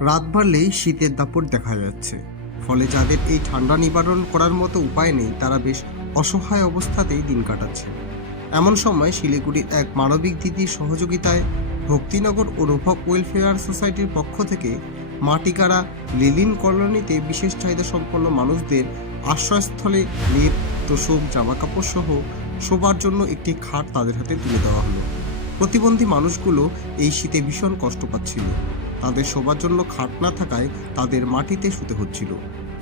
রাত বাড়লেই শীতের দাপট দেখা যাচ্ছে। ফলে যাদের এই ঠান্ডা নিবারণ করার মতো উপায় নেই, তারা বেশ অসহায় অবস্থাতেই দিন কাটাচ্ছে। এমন সময় শিলিগুড়ির এক মানবিক দিদির সহযোগিতায় ভক্তিনগর অনুভব ওয়েলফেয়ার সোসাইটির পক্ষ থেকে মাটিকাড়া লিলিন কলোনিতে বিশেষ চাহিদা সম্পন্ন মানুষদের আশ্রয়স্থলে লেপ, তোষক জামাকাপড় সহ শোবার জন্য একটি খাট তাদের হাতে তুলে দেওয়া হলো। প্রতিবন্ধী মানুষগুলো এই শীতে ভীষণ কষ্ট পাচ্ছিল। তাদের শোবার জন্য খাট না থাকায় তাদের মাটিতে শুতে হচ্ছিল।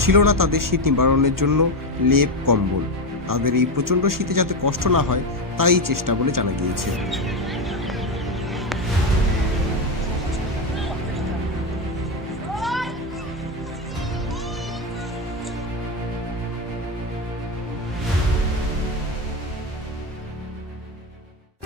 ছিল না তাদের শীত নিবারণের জন্য লেপ, কম্বল। তাদের এই প্রচণ্ড শীতে যাতে কষ্ট না হয়, তাই চেষ্টা বলে জানা গিয়েছে।